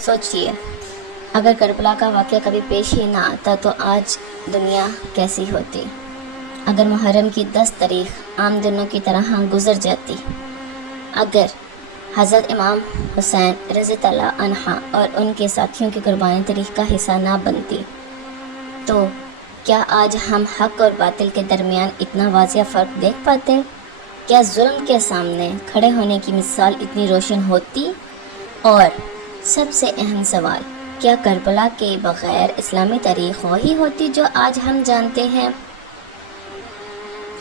سوچئے اگر کربلا کا واقعہ کبھی پیش ہی نہ آتا تو آج دنیا کیسی ہوتی؟ اگر محرم کی 10 تاریخ عام دنوں کی طرح گزر جاتی، اگر حضرت امام حسین رضی اللہ عنہ اور ان کے ساتھیوں کی قربانی تاریخ کا حصہ نہ بنتی، تو کیا آج ہم حق اور باطل کے درمیان اتنا واضح فرق دیکھ پاتے؟ کیا ظلم کے سامنے کھڑے ہونے کی مثال اتنی روشن ہوتی؟ اور سب سے اہم سوال، کیا کربلا کے بغیر اسلامی تاریخ وہی ہوتی جو آج ہم جانتے ہیں؟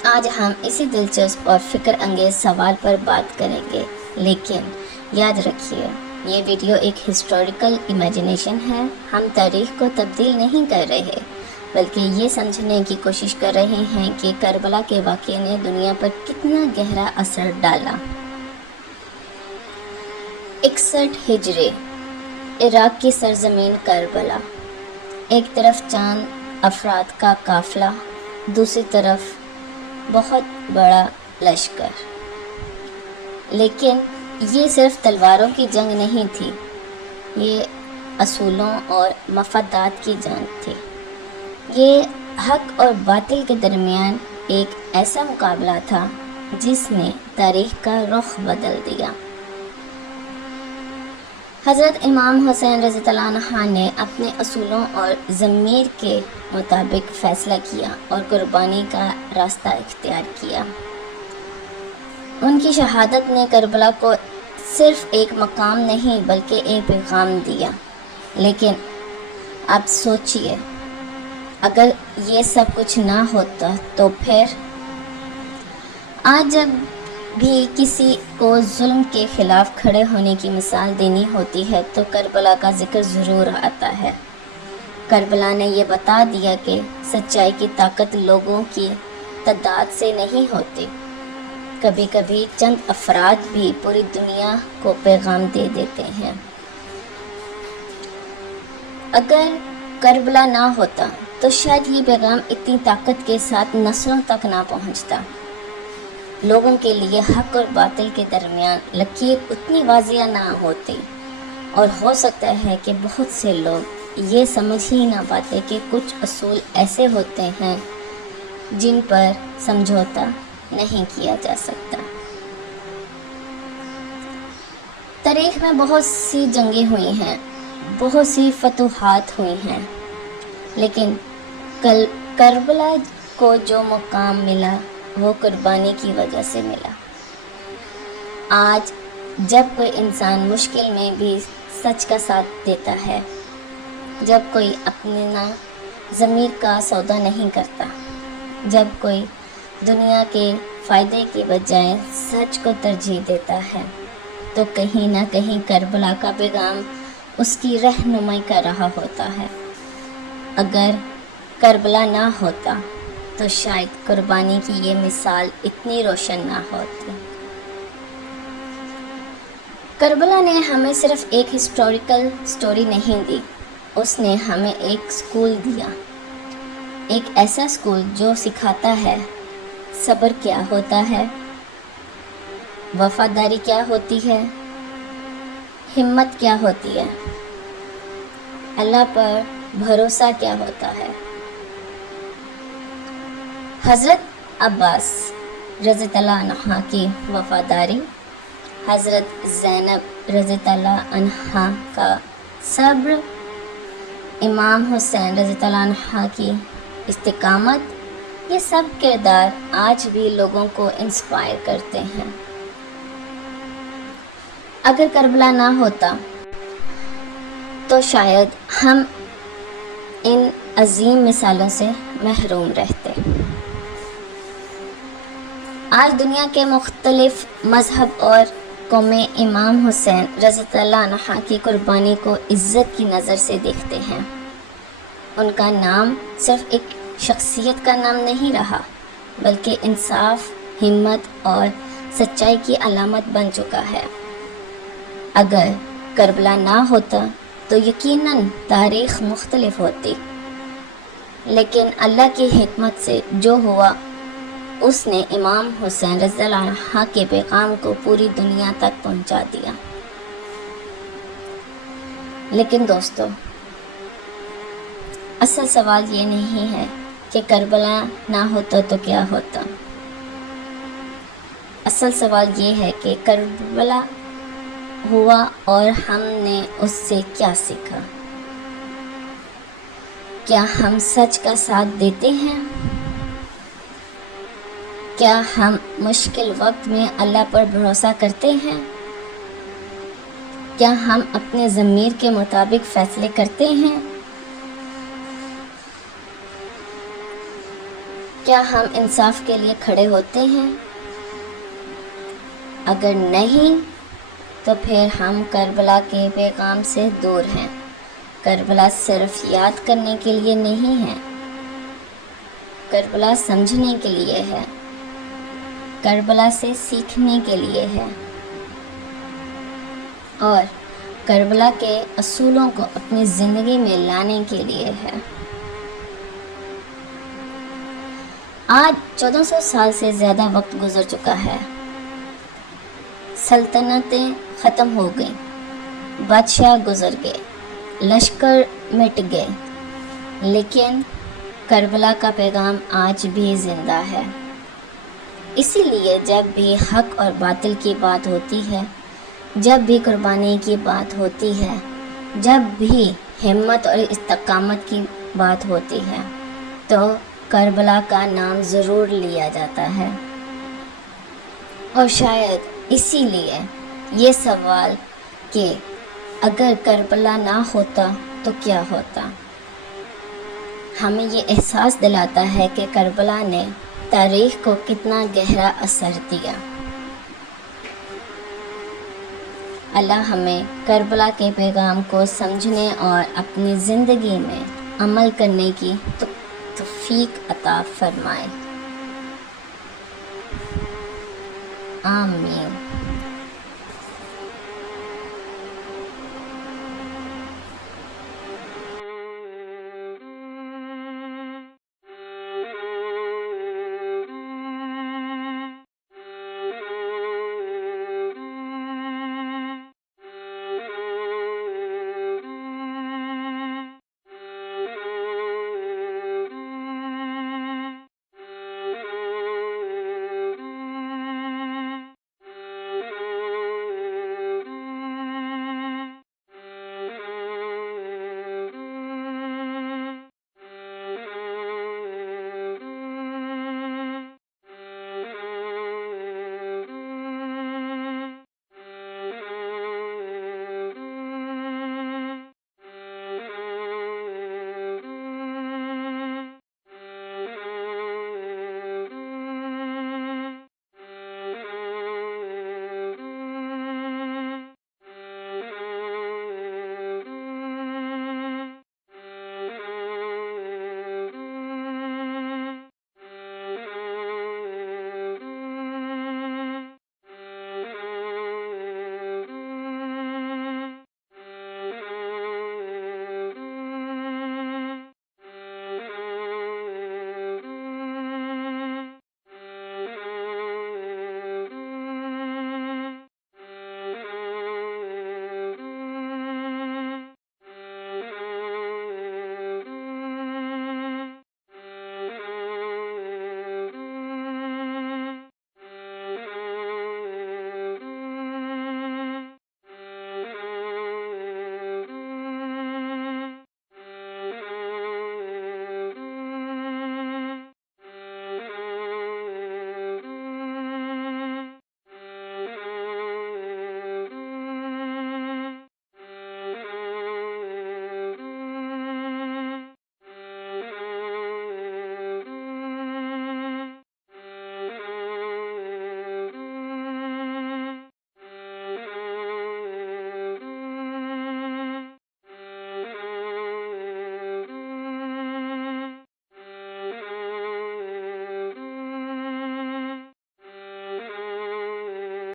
آج ہم اسی دلچسپ اور فکر انگیز سوال پر بات کریں گے، لیکن یاد رکھیے یہ ویڈیو ایک ہسٹوریکل امیجنیشن ہے۔ ہم تاریخ کو تبدیل نہیں کر رہے، بلکہ یہ سمجھنے کی کوشش کر رہے ہیں کہ کربلا کے واقعے نے دنیا پر کتنا گہرا اثر ڈالا۔ 61 ہجری، عراق کی سرزمین کربلا۔ ایک طرف چند افراد کا قافلہ، دوسری طرف بہت بڑا لشکر۔ لیکن یہ صرف تلواروں کی جنگ نہیں تھی، یہ اصولوں اور مفادات کی جنگ تھی۔ یہ حق اور باطل کے درمیان ایک ایسا مقابلہ تھا جس نے تاریخ کا رخ بدل دیا۔ حضرت امام حسین رضی اللہ عنہ نے اپنے اصولوں اور ضمیر کے مطابق فیصلہ کیا اور قربانی کا راستہ اختیار کیا۔ ان کی شہادت نے کربلا کو صرف ایک مقام نہیں بلکہ ایک پیغام دیا۔ لیکن اب سوچئے اگر یہ سب کچھ نہ ہوتا تو پھر آج جب بھی کسی کو ظلم کے خلاف کھڑے ہونے کی مثال دینی ہوتی ہے تو کربلا کا ذکر ضرور آتا ہے۔ کربلا نے یہ بتا دیا کہ سچائی کی طاقت لوگوں کی تعداد سے نہیں ہوتی، کبھی کبھی چند افراد بھی پوری دنیا کو پیغام دے دیتے ہیں۔ اگر کربلا نہ ہوتا تو شاید یہ پیغام اتنی طاقت کے ساتھ نسلوں تک نہ پہنچتا۔ لوگوں کے لیے حق اور باطل کے درمیان لکیر اتنی واضح نہ ہوتی، اور ہو سکتا ہے کہ بہت سے لوگ یہ سمجھ ہی نہ پاتے کہ کچھ اصول ایسے ہوتے ہیں جن پر سمجھوتا نہیں کیا جا سکتا۔ تاریخ میں بہت سی جنگیں ہوئی ہیں، بہت سی فتوحات ہوئی ہیں، لیکن کربلا کو جو مقام ملا وہ قربانی کی وجہ سے ملا۔ آج جب کوئی انسان مشکل میں بھی سچ کا ساتھ دیتا ہے، جب کوئی اپنا ضمیر کا سودا نہیں کرتا، جب کوئی دنیا کے فائدے کی بجائے سچ کو ترجیح دیتا ہے، تو کہیں نہ کہیں کربلا کا پیغام اس کی رہنمائی کر رہا ہوتا ہے۔ اگر کربلا نہ ہوتا تو شاید قربانی کی یہ مثال اتنی روشن نہ ہوتی۔ کربلا نے ہمیں صرف ایک ہسٹوریکل سٹوری نہیں دی، اس نے ہمیں ایک سکول دیا، ایک ایسا سکول جو سکھاتا ہے صبر کیا ہوتا ہے، وفاداری کیا ہوتی ہے، ہمت کیا ہوتی ہے، اللہ پر بھروسہ کیا ہوتا ہے۔ حضرت عباس رضی اللہ عنہ کی وفاداری، حضرت زینب رضی اللہ عنہ کا صبر، امام حسین رضی اللہ عنہ کی استقامت، یہ سب کردار آج بھی لوگوں کو انسپائر کرتے ہیں۔ اگر کربلا نہ ہوتا تو شاید ہم ان عظیم مثالوں سے محروم رہتے۔ آج دنیا کے مختلف مذہب اور قومیں امام حسین رضی اللہ عنہ کی قربانی کو عزت کی نظر سے دیکھتے ہیں۔ ان کا نام صرف ایک شخصیت کا نام نہیں رہا، بلکہ انصاف، ہمت اور سچائی کی علامت بن چکا ہے۔ اگر کربلا نہ ہوتا تو یقیناً تاریخ مختلف ہوتی، لیکن اللہ کی حکمت سے جو ہوا، اس نے امام حسین رضی اللہ عنہ کے پیغام کو پوری دنیا تک پہنچا دیا۔ لیکن دوستو، اصل سوال یہ نہیں ہے کہ کربلا نہ ہوتا تو کیا ہوتا. اصل سوال یہ ہے کہ کربلا ہوا اور ہم نے اس سے کیا سیکھا. کیا ہم سچ کا ساتھ دیتے ہیں؟ کیا ہم مشکل وقت میں اللہ پر بھروسہ کرتے ہیں؟ کیا ہم اپنے ضمیر کے مطابق فیصلے کرتے ہیں؟ کیا ہم انصاف کے لیے کھڑے ہوتے ہیں؟ اگر نہیں تو پھر ہم کربلا کے پیغام سے دور ہیں. کربلا صرف یاد کرنے کے لیے نہیں ہے، کربلا سمجھنے کے لیے ہے، کربلا سے سیکھنے کے لیے ہے، اور کربلا کے اصولوں کو اپنی زندگی میں لانے کے لیے ہے. آج 1400 سال سے زیادہ وقت گزر چکا ہے. سلطنتیں ختم ہو گئیں، بادشاہ گزر گئے، لشکر مٹ گئے، لیکن کربلا کا پیغام آج بھی زندہ ہے. اسی لیے جب بھی حق اور باطل کی بات ہوتی ہے، جب بھی قربانی کی بات ہوتی ہے، جب بھی ہمت اور استقامت کی بات ہوتی ہے، تو کربلا کا نام ضرور لیا جاتا ہے. اور شاید اسی لیے یہ سوال کہ اگر کربلا نہ ہوتا تو کیا ہوتا، ہمیں یہ احساس دلاتا ہے کہ کربلا نے تاریخ کو کتنا گہرا اثر دیا. اللہ ہمیں کربلا کے پیغام کو سمجھنے اور اپنی زندگی میں عمل کرنے کی توفیق عطا فرمائے. آمین.